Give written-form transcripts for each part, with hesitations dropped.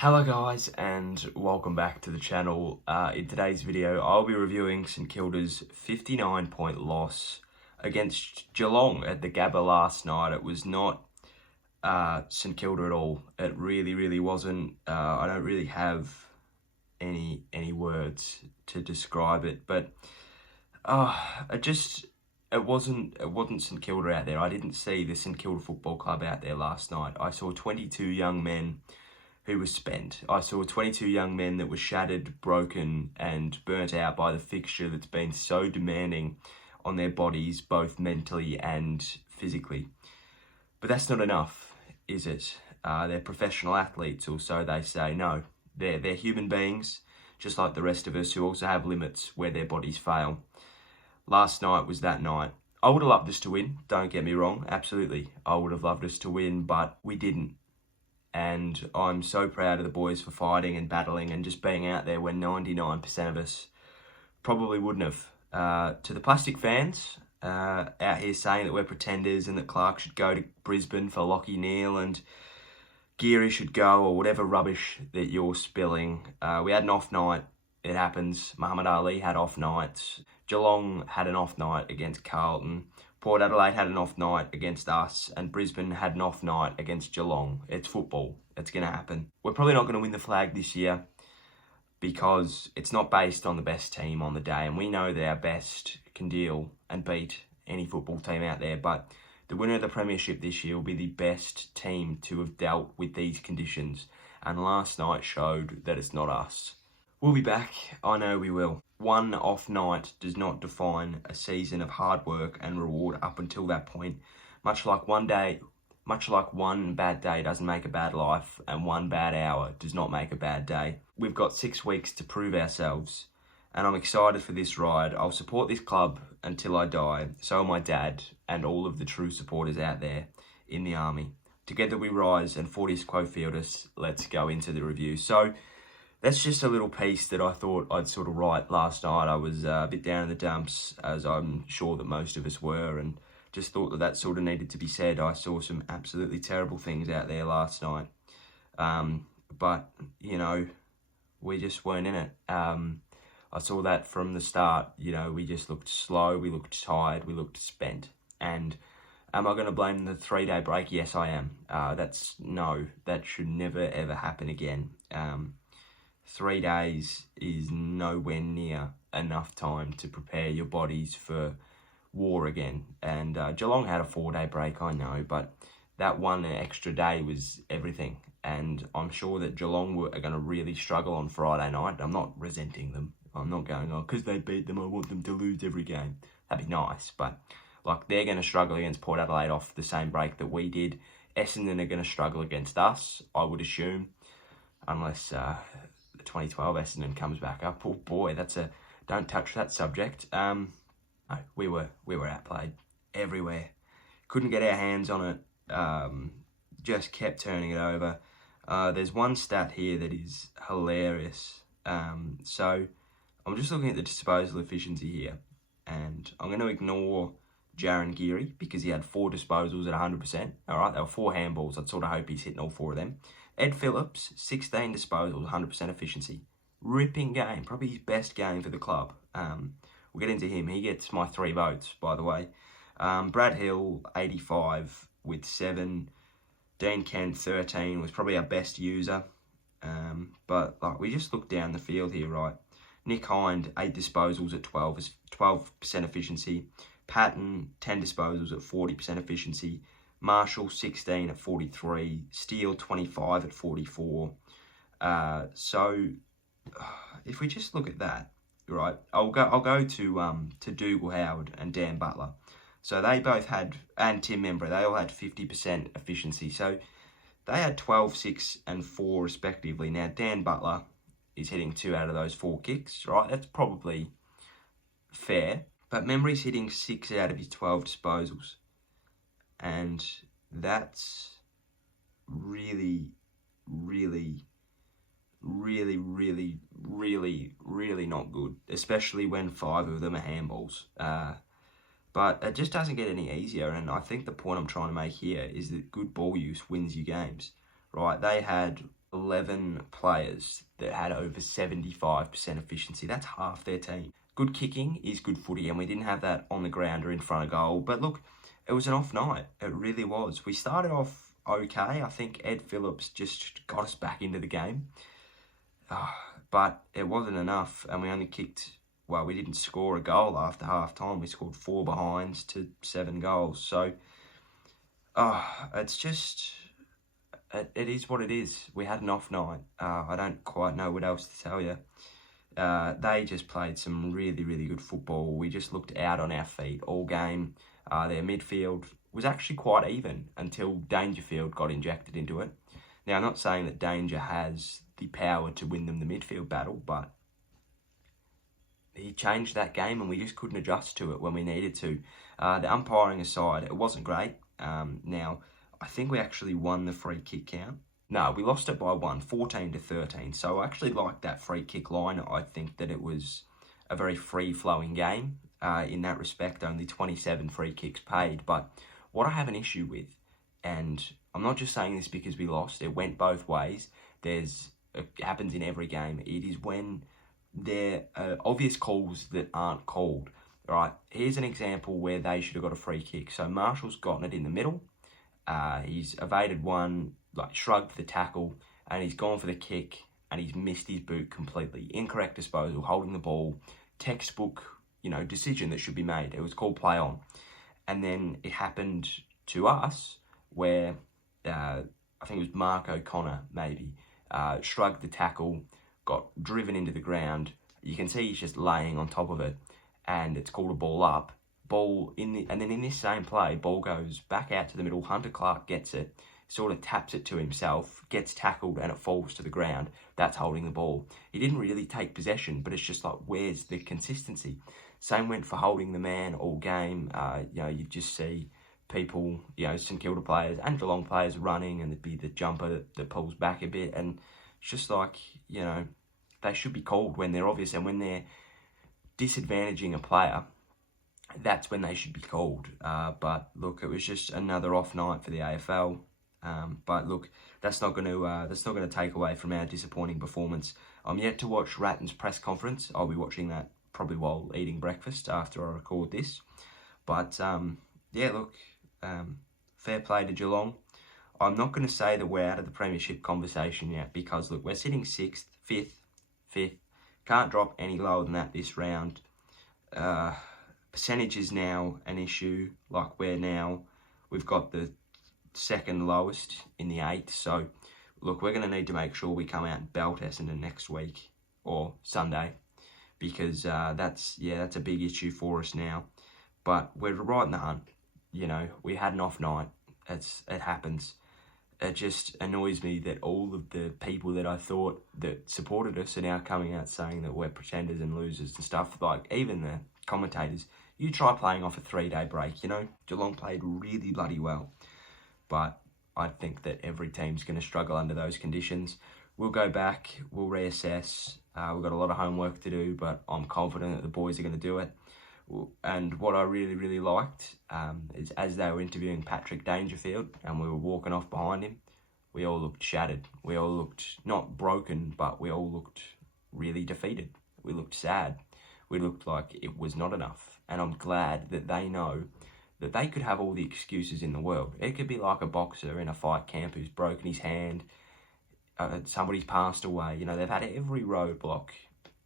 Hello guys and welcome back to the channel. In today's video I'll be reviewing St Kilda's 59-point loss against Geelong at the Gabba last night. It was not St Kilda at all. It really wasn't. I don't really have any words to describe it, but it wasn't St Kilda out there. I didn't see the St Kilda Football Club out there last night. I saw 22 young men who was spent. I saw 22 young men that were shattered, broken and burnt out by the fixture that's been so demanding on their bodies, both mentally and physically. But that's not enough, is it? They're professional athletes, or so they say. No, they're human beings, just like the rest of us, who also have limits where their bodies fail. Last night was that night. I would have loved us to win, don't get me wrong, absolutely. I would have loved us to win, but we didn't. And I'm so proud of the boys for fighting and battling and just being out there when 99% of us probably wouldn't have. To the plastic fans out here saying that we're pretenders and that Clark should go to Brisbane for Lachie Neale and Geary should go, or whatever rubbish that you're spilling. We had an off night. It happens. Muhammad Ali had off nights. Geelong had an off night against Carlton. Port Adelaide had an off night against us, and Brisbane had an off night against Geelong. It's football. It's going to happen. We're probably not going to win the flag this year because it's not based on the best team on the day, and we know that our best can deal and beat any football team out there, but the winner of the premiership this year will be the best team to have dealt with these conditions, and last night showed that it's not us. We'll be back. I know we will. One off night does not define a season of hard work and reward up until that point. Much like one bad day doesn't make a bad life, and one bad hour does not make a bad day. We've got 6 weeks to prove ourselves, and I'm excited for this ride. I'll support this club until I die. So will my dad and all of the true supporters out there in the army. Together we rise, and Fortis quo fieltis. Let's go into the review. So that's just a little piece that I thought I'd sort of write last night. I was a bit down in the dumps, as I'm sure that most of us were, and just thought that sort of needed to be said. I saw some absolutely terrible things out there last night. But, you know, we just weren't in it. I saw that from the start. You know, we just looked slow, we looked tired, we looked spent. And am I going to blame the 3-day break? Yes, I am. That should never, ever happen again. 3 days is nowhere near enough time to prepare your bodies for war again. And Geelong had a 4-day break, I know, but that one extra day was everything. And I'm sure that Geelong are going to really struggle on Friday night. I'm not resenting them. I'm not going, oh, because they beat them, I want them to lose every game. That'd be nice, but like, they're going to struggle against Port Adelaide off the same break that we did. Essendon are going to struggle against us, I would assume, unless the 2012 Essendon comes back up. Oh boy, don't touch that subject. No, we were outplayed everywhere. Couldn't get our hands on it. Just kept turning it over. There's one stat here that is hilarious. So I'm just looking at the disposal efficiency here, and I'm going to ignore Jaron Geary because he had 4 disposals at 100%. All right, there were 4 handballs. I'd sort of hope he's hitting all 4 of them. Ed Phillips, 16 disposals, 100% efficiency. Ripping game, probably his best game for the club. We'll get into him. He gets my 3 votes, by the way. Brad Hill, 85 with 7. Dean Kent, 13, was probably our best user. But like, we just look down the field here, right? Nick Hind, 8 disposals at 12% efficiency. Patton, 10 disposals at 40% efficiency. Marshall, 16 at 43. Steele, 25 at 44. So if we just look at that, right, I'll go to Dougal Howard and Dan Butler. So they both had, and Tim Membra, they all had 50% efficiency. So they had 12, 6 and 4 respectively. Now Dan Butler is hitting 2 out of those 4 kicks, right? That's probably fair. But Membry's hitting 6 out of his 12 disposals. And that's really not good, especially when 5 of them are handballs. But it just doesn't get any easier, and I think the point I'm trying to make here is that good ball use wins you games, right? They had 11 players that had over 75% efficiency. That's half their team. Good kicking is good footy, and we didn't have that on the ground or in front of goal. But look, it was an off night. It really was. We started off okay. I think Ed Phillips just got us back into the game. But it wasn't enough, and we only kicked... Well, we didn't score a goal after half-time. We scored 4 behinds to 7 goals. So, it's just... It is what it is. We had an off night. I don't quite know what else to tell you. They just played some really, really good football. We just looked out on our feet all game. Their midfield was actually quite even until Dangerfield got injected into it. Now, I'm not saying that Danger has the power to win them the midfield battle, but he changed that game and we just couldn't adjust to it when we needed to. The umpiring aside, it wasn't great. Now, I think we actually won the free kick count. No, we lost it by 1, 14-13. So I actually liked that free kick line. I think that it was a very free-flowing game in that respect. Only 27 free kicks paid. But what I have an issue with, and I'm not just saying this because we lost, it went both ways. It happens in every game. It is when there are obvious calls that aren't called. Right, here's an example where they should have got a free kick. So Marshall's gotten it in the middle. He's evaded one, like shrugged the tackle, and he's gone for the kick, and he's missed his boot completely. Incorrect disposal, holding the ball, textbook, decision that should be made. It was called play on. And then it happened to us where, I think it was Mark O'Connor, maybe, shrugged the tackle, got driven into the ground. You can see he's just laying on top of it, and it's called a ball up. And then in this same play, ball goes back out to the middle. Hunter Clark gets it, sort of taps it to himself, gets tackled, and it falls to the ground. That's holding the ball. He didn't really take possession, but it's just like, where's the consistency? Same went for holding the man all game. You just see people, St Kilda players and Geelong players running, and there'd be the jumper that pulls back a bit, and it's just like, they should be called when they're obvious, and when they're disadvantaging a player, that's when they should be called. But look, it was just another off night for the AFL. But look, that's not going to take away from our disappointing performance. I'm yet to watch Ratton's press conference. I'll be watching that probably while eating breakfast after I record this. But yeah, look, fair play to Geelong. I'm not going to say that we're out of the premiership conversation yet, because look, we're sitting 6th, 5th. Can't drop any lower than that this round. Percentage is now an issue. Like, we've got the second lowest in the 8th. So, look, we're going to need to make sure we come out and belt Essendon next week or Sunday, because that's a big issue for us now. But we're right in the hunt. We had an off night. It happens. It just annoys me that all of the people that I thought that supported us are now coming out saying that we're pretenders and losers and stuff. Like, even the commentators, you try playing off a 3-day break, Geelong played really bloody well. But I think that every team's going to struggle under those conditions. We'll go back, we'll reassess. We've got a lot of homework to do, but I'm confident that the boys are going to do it. And what I really, really liked is as they were interviewing Patrick Dangerfield and we were walking off behind him, we all looked shattered. We all looked not broken, but we all looked really defeated. We looked sad. We looked like it was not enough. And I'm glad that they know that they could have all the excuses in the world. It could be like a boxer in a fight camp who's broken his hand, somebody's passed away. They've had every roadblock,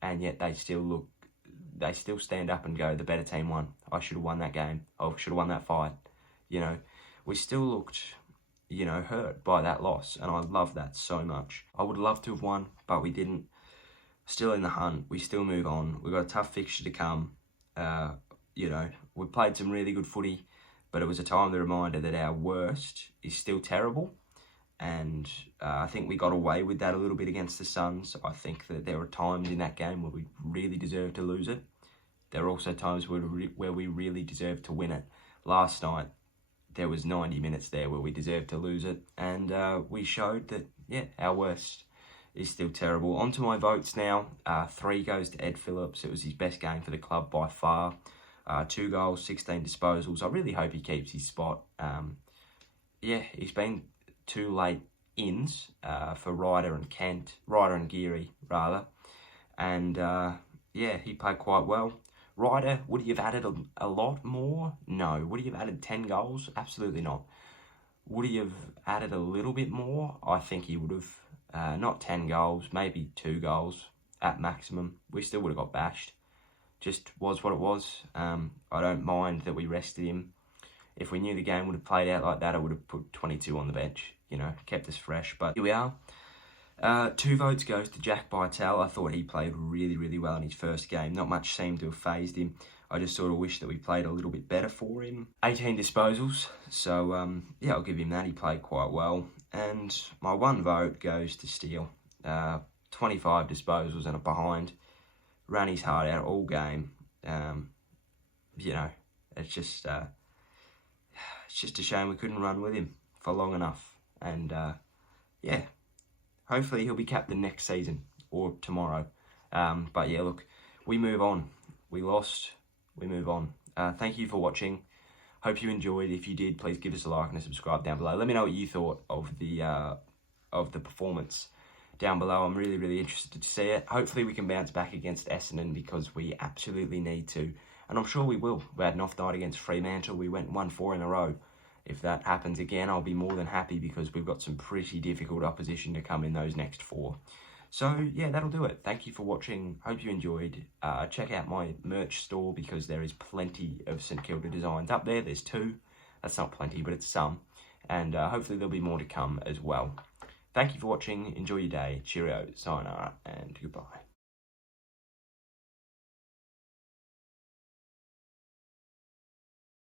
and yet they still stand up and go, the better team won. I should have won that game. I should have won that fight. We still looked, hurt by that loss. And I love that so much. I would love to have won, but we didn't. Still in the hunt. We still move on. We've got a tough fixture to come. We played some really good footy, but it was a timely reminder that our worst is still terrible. And I think we got away with that a little bit against the Suns. I think that there were times in that game where we really deserved to lose it. There are also times where we really deserved to win it. Last night, there was 90 minutes there where we deserved to lose it. And we showed that, our worst is still terrible. On to my votes now. 3 goes to Ed Phillips. It was his best game for the club by far. 2 goals, 16 disposals. I really hope he keeps his spot. He's been too late ins for Ryder and Geary rather, and yeah, he played quite well. Ryder, would he have added a lot more? No. Would he have added 10 goals? Absolutely not. Would he have added a little bit more? I think he would have. Not 10 goals, maybe 2 goals at maximum. We still would have got bashed. Just was what it was. I don't mind that we rested him. If we knew the game would have played out like that, I would have put 22 on the bench, you know, kept us fresh. But here we are. 2 votes goes to Jack Bytel. I thought he played really, really well in his first game. Not much seemed to have phased him. I just sort of wish that we played a little bit better for him. 18 disposals, so yeah, I'll give him that. He played quite well. And my 1 vote goes to Steele. 25 disposals and a behind. Ran his heart out all game. You know, it's just a shame we couldn't run with him for long enough. And yeah, hopefully he'll be captain next season or tomorrow. But yeah, look, we move on. We lost. We move on. Thank you for watching. Hope you enjoyed. If you did, please give us a like and a subscribe down below. Let me know what you thought of the performance down below. I'm really, really interested to see it. Hopefully we can bounce back against Essendon because we absolutely need to. And I'm sure we will. We had an off night against Fremantle. We went 1-4 in a row. If that happens again, I'll be more than happy because we've got some pretty difficult opposition to come in those next 4. So, yeah, that'll do it. Thank you for watching. Hope you enjoyed. Check out my merch store because there is plenty of St Kilda designs up there. There's 2. That's not plenty, but it's some. And hopefully there'll be more to come as well. Thank you for watching. Enjoy your day. Cheerio, sayonara, and goodbye.